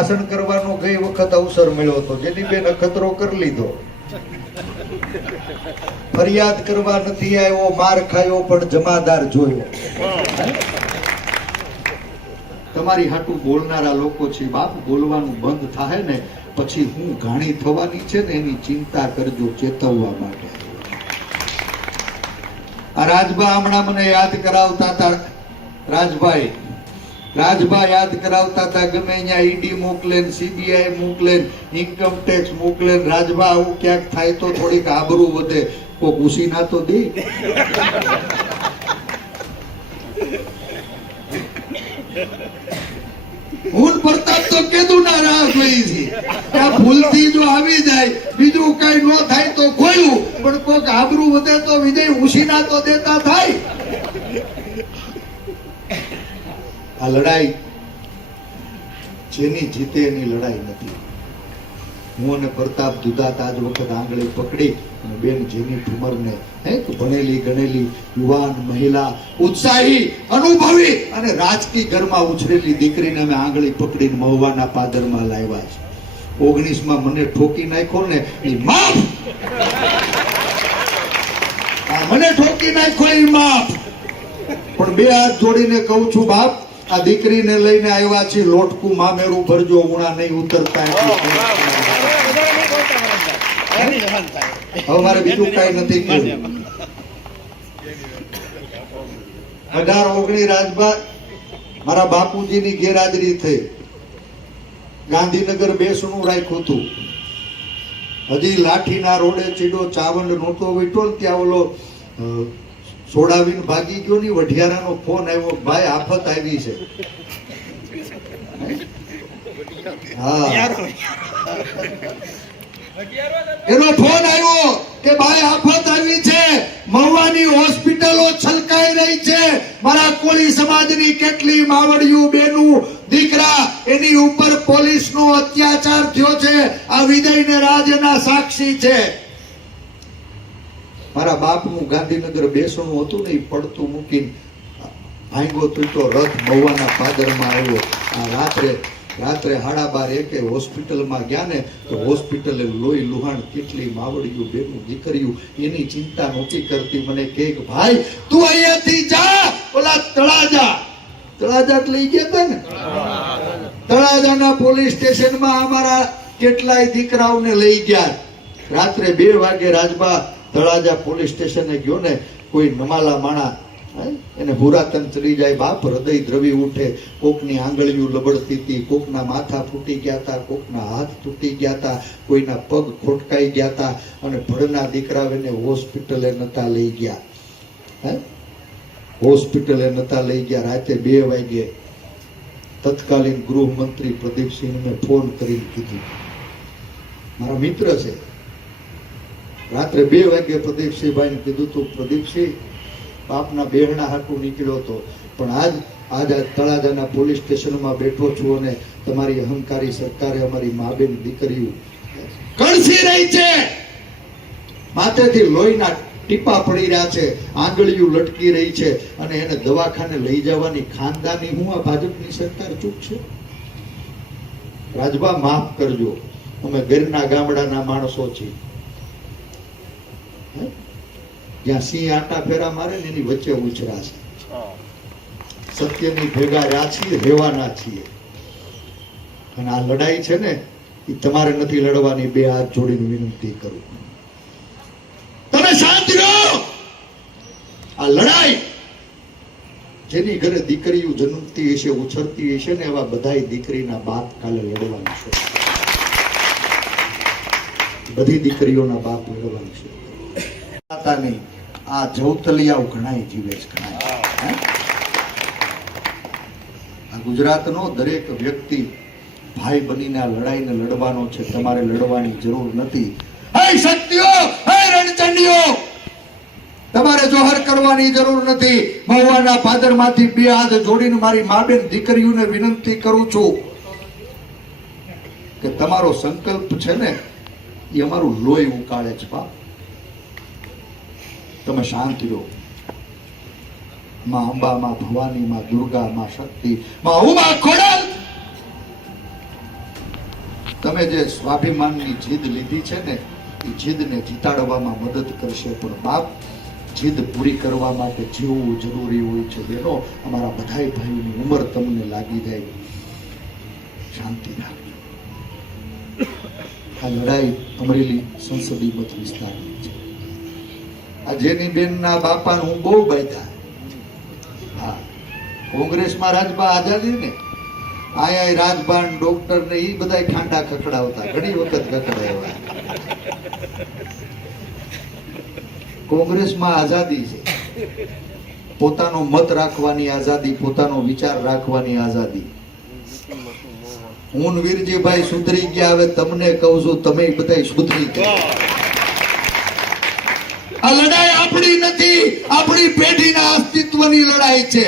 ભાષણ કરવાનો ગઈ વખત અવસર મળ્યો હતો, જેની બેન અખતરો કરી લીધો. ફરિયાદ કરવા નથી આવ્યો, માર ખાયો પણ જમાદાર જોયો. તમારી હાટું બોલનારા લોકો છે બાપ, બોલવાનું બંધ થાય ને પછી હું ઘાણી થવાની છે ને એની ચિંતા કરજો, ચેતવવા માટે. આ રાજભા હમણાં મને યાદ કરાવતા હતા, રાજભા યાદ કરાવતા હતા, ગમે અહીંયા ઈડી મોકલે, સીબીઆઈ મોકલે, ઇન્કમ ટેક્સ મોકલે. રાજભા આવું ક્યાંક થાય તો થોડીક આબરૂ વધે, કોક ઉસીના તો દે. હું પ્રતાપ તો કીધું ના રાહ જોઈ છે, આ ભૂલથી જો આવી જાય, બીજું કઈ ન થાય તો ખોયું, પણ કોક આબરૂ વધે તો વિજય ઉસીના તો દેતા થાય. આ લડાઈ જેની જીતે એની લડાઈ નથી. હું અને પ્રતાપ દુધાત આજ વખત આંગળી પકડી અને બેન જેની ઠુમરને ભણેલી ગણેલી યુવાન મહિલા, ઉત્સાહી, અનુભવી અને રાજકીય ઘરમાં ઉછરેલી દીકરીને અમે આંગળી પકડીને મહુવાના પાદરમાં લાવ્યા છે. 19 મને ઠોકી નાખ્યો ને એ માફ, મને ઠોકી નાખ્યો એ માફ. પણ બે હાથ જોડીને કહું છું બાપ, આ દીકરીને લઈને આવ્યા છે, લોટકું મામેરું ભરજો, ઉણા નહીં ઉતરતા. હવે મારે બીજું કઈ નથી કહ્યું. 18-19 રાજભા મારા બાપુજીની ગેરહાજરી થઈ, ગાંધીનગર બેસણું રાખ્યું હતું. હજી લાઠીના રોડે ચીડો ચાવંડ નહોતો વીટો, ત્યાં ઓલો સોડાવીને ભાગી ગયો ની વઢિયારાનો ફોન આવ્યો, ભાઈ આફત આવી છે. હા, એનો ફોન આવ્યો કે ભાઈ આફત આવી છે, મહુવાની હોસ્પિટલો છલકાઈ રહી છે, મારા કોળી સમાજની કેટલી માવડિયું બેનું દીકરા, એની ઉપર પોલીસનો અત્યાચાર થયો છે. આ વિજયને રાજના સાક્ષી છે. મારા બાપનું ગાંધીનગર બેસણું હતું ને, એ પડતું મૂકીને ભાંગો તૂટો રથ મહુવાના પાદરમાં આવ્યો. આ રાત્રે 12:30 હોસ્પિટલમાં ગયા ને તો હોસ્પિટલે લોહી લુહાણ કેટલી માવડિયું બેનું દીકરીયું, એની ચિંતા નહોતી કરતી. મને કહે કે ભાઈ તું અહીંયાથી જા, ઓલા તળાજા લઈ ગયા હતા ને, તળાજાના પોલીસ સ્ટેશનમાં અમારા કેટલાય દીકરાઓને લઈ ગયા. રાત્રે 2 વાગે રાજભા તળાજા પોલીસ સ્ટેશને ગયો ને, કોઈ નમાલા માણા એને હુરાતન ચડી જાય બાપ, હૃદય દ્રવી ઉઠે. કોકની આંગળીઓ લબડતી હતી, કોકના માથા ફૂટી ગયા હતા, કોકના હાથ તૂટી ગયા હતા, કોઈના પગ ખોટકાઈ ગયા હતા, અને ભણના દીકરાઓને હોસ્પિટલે નતા લઈ ગયા. હોસ્પિટલે નતા લઈ ગયા. રાતે 2 વાગે તત્કાલીન ગૃહમંત્રી પ્રદીપસિંહને મેં ફોન કરીને કીધું, મારા મિત્ર છે, રાત્રે 2 વાગે પ્રદીપસિંહભાઈને કીધું તું, પ્રદીપસિંહ બાપના બેહણા હાટું નીકળ્યો હતો, પણ આજ તળાજાના પોલીસ સ્ટેશનમાં બેઠો છું અને તમારી અહંકારી સરકારે અમારી મા બેન દીકરીઓ કણસી રહી છે, માથેથી લોહીના ટીપા પડી રહ્યા છે, આંગળીઓ લટકી રહી છે, અને એને દવાખાને લઈ જવાની ખાનદાની હું આ ભાજપની સરકાર ચૂપ છે. રાજભા માફ કરજો, અમે ઘરના ગામડાના માણસો છીએ. જ્યાં સિંહ આટા ફેરા મારે ને એની વચ્ચે ઉછરા છે. સત્યની ભેગા રહ્યા છીએ, રહેવાના છીએ. અને આ લડાઈ છે ને એ તમારે નથી લડવાની. 2 હાથ જોડીને વિનંતી કરું, તમે શાંત રહો. આ લડાઈ જેની ઘરે દીકરીઓ જન્મતી હશે, ઉછરતી હશે ને, એવા બધાય દીકરીના બાપ કાલે લડવાની છે. બધી દીકરીઓના બાપ લડવાની છે. નહીં આ જવતલિયાઓ ઘણાય જીવે છે, ઘણાય. આ ગુજરાતનો દરેક વ્યક્તિ ભાઈ બનીને આ લડાઈને લડવાનો છે. તમારે લડવાની જરૂર નથી. હે શક્તિઓ, હે રણચંડીઓ, તમારે જોહર કરવાની જરૂર નથી. મહુવાના પાદરમાંથી 2 હાથ જોડીને મારી મા બેન દીકરીઓને વિનંતી કરું છું કે તમારો સંકલ્પ છે ને એ અમારું લોહી ઉકાળે છે બાપ. તમે શાંત રહો. માં અંબા, માં ભવાની, માં દુર્ગા, માં શક્તિ, માં ઉમા ખોડલ તમે જે સ્વાભિમાનની જીદ લીધી છે ને એ જીદને જીતાડવામાં મદદ કરશે, પણ બાપ જીદ પૂરી કરવા માટે જીવવું જરૂરી હોય છે. બેનો, અમારા બધાય ભાઈઓની ઉંમર તમને લાગી જાય, શાંતિ રાખજો. આ લડાઈ અમરેલી સંસદીય મત વિસ્તારની છે. આ જેની બેનના બાપાને હું બહુ બાંધ્યા. હા, કોંગ્રેસમાં રાજભા આઝાદી ને આયા રાજભાન ડોક્ટર ને એ બધા ખાંડા ખખડાવતા, ઘણી વખત ખખડાવ્યા. કોંગ્રેસમાં આઝાદી છે, પોતાનો મત રાખવાની આઝાદી, પોતાનો વિચાર રાખવાની આઝાદી. હું વીરજીભાઈ સુધરી ગયા, હવે તમને કહું છું, તમે બધા સુધરી ગયા. આ લડાઈ આપણી નથી, આપણી પેઢીના અસ્તિત્વની લડાઈ છે.